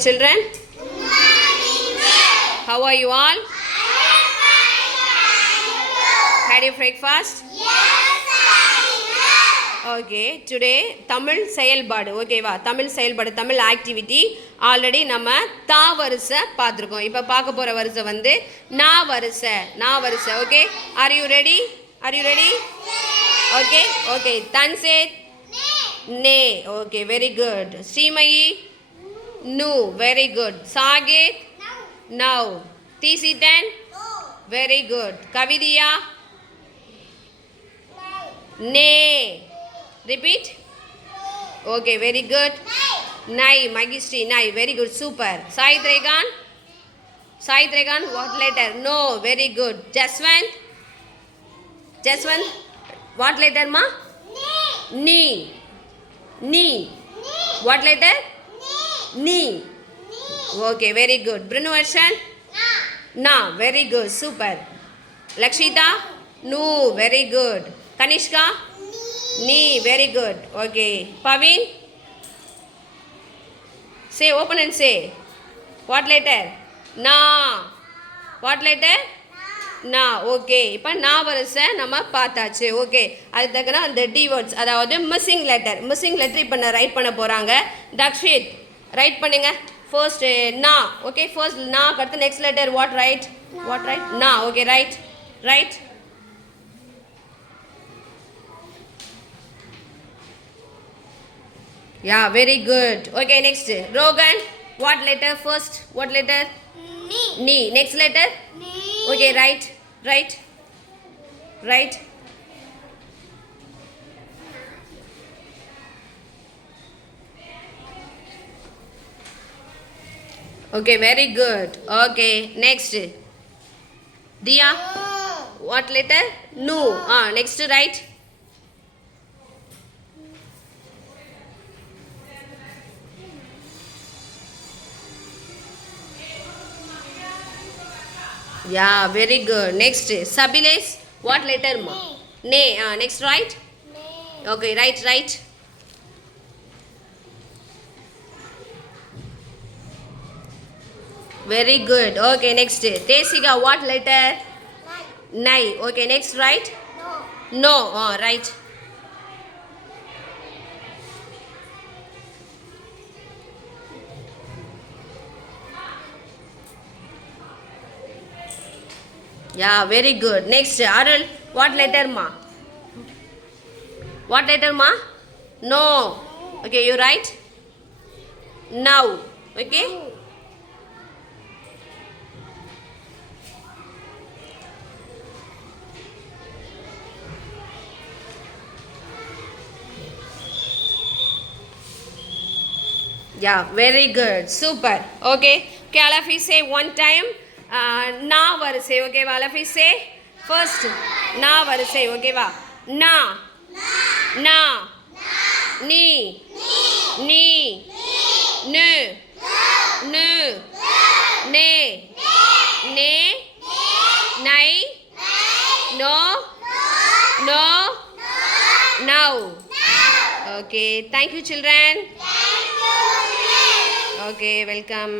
Children, how are you all? Had your breakfast? Okay, today Tamil செயல்பாடு ஓகேவா தமிழ் செயல்பாடு Tamil activity already நம்ம தா வரிசை பார்த்துருக்கோம். இப்போ பார்க்க போகிற வரிசை வந்து நா வரிசை okay. Are you ready? Okay okay. தன்சேத் நே ஓகே வெரி குட். ஸ்ரீமயி நூ வெரி குட். சாகேத் நவ். தீசிதன் வெரி குட். கவிதியா நே. Repeat. Okay, very good. Nai. Magistri. Nai. Very good. Super. Sai Tregan. What letter? No. Very good. Jaswant. What letter, ma? Ni. What letter? Ni. Okay, very good. Brunuvarshan. Na. Very good. Super. Lakshita. No. Very good. Kanishka. Ni, very good. Okay. Pavin? Say, open and say. What letter? Na. What letter? Na. Okay. இப்போ நா வரிசை நம்ம பார்த்தாச்சு. ஓகே. அது தக்கன அந்த D words அதாவது missing letter இப்போ நான் ரைட் பண்ண போகிறாங்க. தக்ஷித் ரைட் பண்ணுங்க. ஃபர்ஸ்ட் நா. ஓகே. ஃபர்ஸ்ட் நா அடுத்து நெக்ஸ்ட் லெட்டர் வாட் ரைட்? நா. Okay right. Yeah, very good. Okay, next. Rogan, what letter first? What letter? Ni. Next letter? Ni. Okay, right. Okay, very good. Okay, next. Dia, what letter? No. Next, right. Yeah, very good. Next, Sabiles, what letter, ma? Ne. Next, right? Ne. Okay, right. Very good. Okay, next, Tesika, what letter? Nai. Okay, next, right? No. Right. Yeah, very good. Next, Arul, what letter, ma? No. Okay, you write? Now. Okay? Yeah, very good. Super. Okay, all of you say one time. Na varisai, okay va? All of you say first na varisai, okay va? Na ni nu ne nai no now. Okay, thank you children. Okay, welcome.